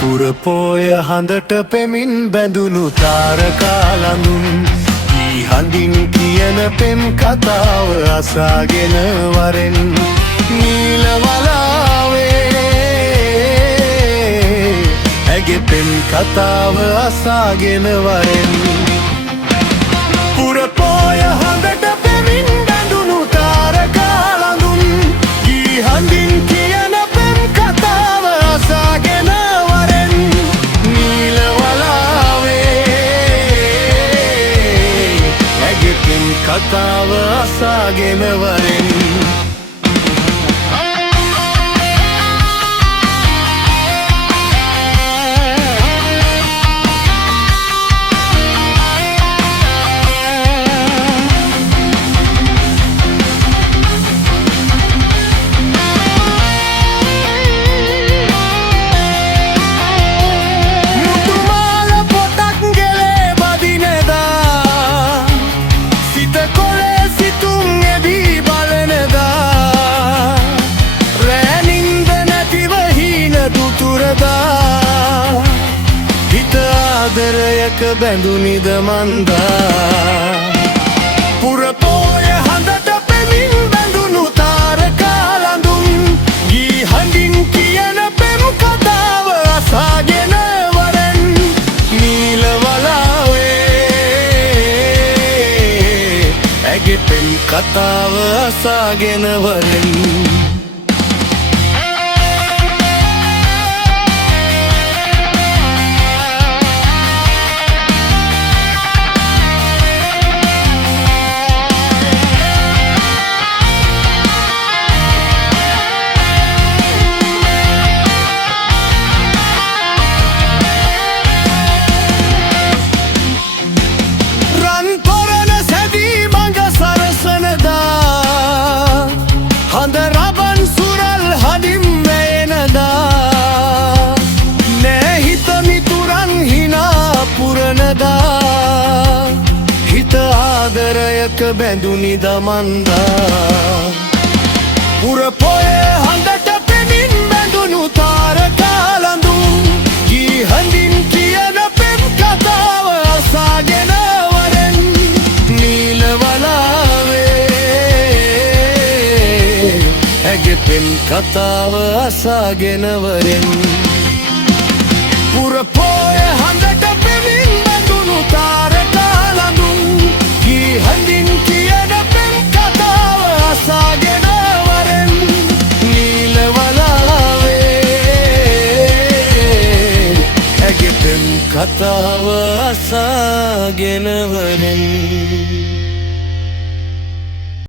පුරපෝය හඳට පෙමින් බැඳුණු තාරකා ළඳුන් ඊ හඬින් කියන පෙම් කතාව අසාගෙන වරෙන් නීල වලාවේ ඇගේ පෙම් කතාව අසාගෙන වරෙන් පුරපෝය හඳට පෙමින් බැඳුණු තාරකා ළඳුන් ඊ හඬින් කියන පෙම් කතාව අසාගෙන කතාව අසාගෙන වරෙන් ආදරයක බැඳුනිද මන්දා පුරපෝය හඳට පෙමින් බැඳුණු තාරකා ළඳුන් ගී හඬින් කියන පෙම් කතාව අසාගෙන වරෙන් නීල වලාවේ ඇගේ පෙම් කතාව අසාගෙන වරෙන් හිත ආදරයක බැඳුනිද මන්දා පුරපොය හඳට පෙමින් බැඳුණු තාරකා ළඳුන් ගී හඬින් කියන පෙම් කතාව අසාගෙන වරෙන් නීල වලාවේ ඇගේ පෙම් කතාව අසාගෙන වරෙන් පුරපොය හඳට පෙමින් බැඳුණු තාරකා ළඳුන් ගී හඬින් කියන පෙම් කතාව අසාගෙන වරෙන් නීල වලාවේ ඇගේ පෙම් කතාව අසාගෙන වරෙන්